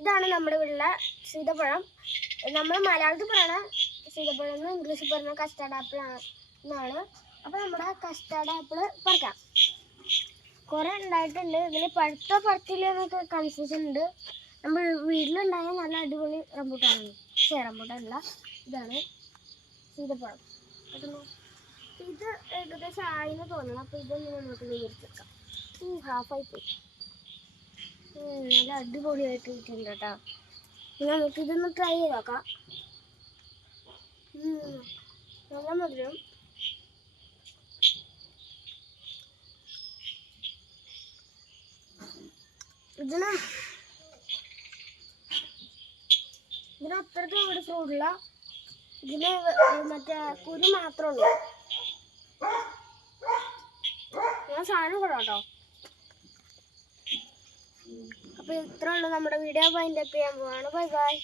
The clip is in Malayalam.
ഇതാണ് നമ്മുടെ വീട്ടിലുള്ള സീതപ്പഴം. നമ്മൾ മലയാളത്തിൽ പറയണ സീതപ്പഴം എന്ന് ഇംഗ്ലീഷിൽ പറഞ്ഞ കസ്റ്റാർഡ് ആപ്പിൾ എന്നാണ്. അപ്പോൾ നമ്മുടെ കസ്റ്റാർഡ് ആപ്പിൾ പറിക്കാം. കുറേ ഉണ്ടായിട്ടുണ്ട്. ഇതിൽ പഴുത്ത പറിച്ചില്ല എന്നൊക്കെ കൺഫ്യൂഷൻ ഉണ്ട്. നമ്മൾ വീട്ടിലുണ്ടായ നല്ല അടിപൊളി റംബൂട്ടാനാണ്. റംബൂട്ടാനല്ല, ഇതാണ് സീതപ്പഴം. ഇത് ഏകദേശം ആയിന്ന് തോന്നണം. അപ്പോൾ ഇതൊന്ന് നമുക്ക് വിരിച്ചെടുക്കാം. ഹാഫായി പോയി. നല്ല അടിപൊളിയായിട്ട് കിട്ടിയിട്ടുണ്ട് കേട്ടോ. നമുക്കിതൊന്ന് ട്രൈ ചെയ്ത് നോക്കാം. നല്ല മധുരം. ഇതിന് അത്രയ്ക്ക് ഇവിടെ ഫ്രൂട്ടില്ല. ഇതിന് മറ്റേ കുരു മാത്രമേ ഉള്ളൂ. ഞാൻ സാധനം കൂടാ കേട്ടോ. അപ്പോൾ ഇത്രേ ഉള്ളൂ നമ്മുടെ വീഡിയോ. വൈൻഡ് അപ്പ് ചെയ്യാൻ പോവാണ്. Bye bye.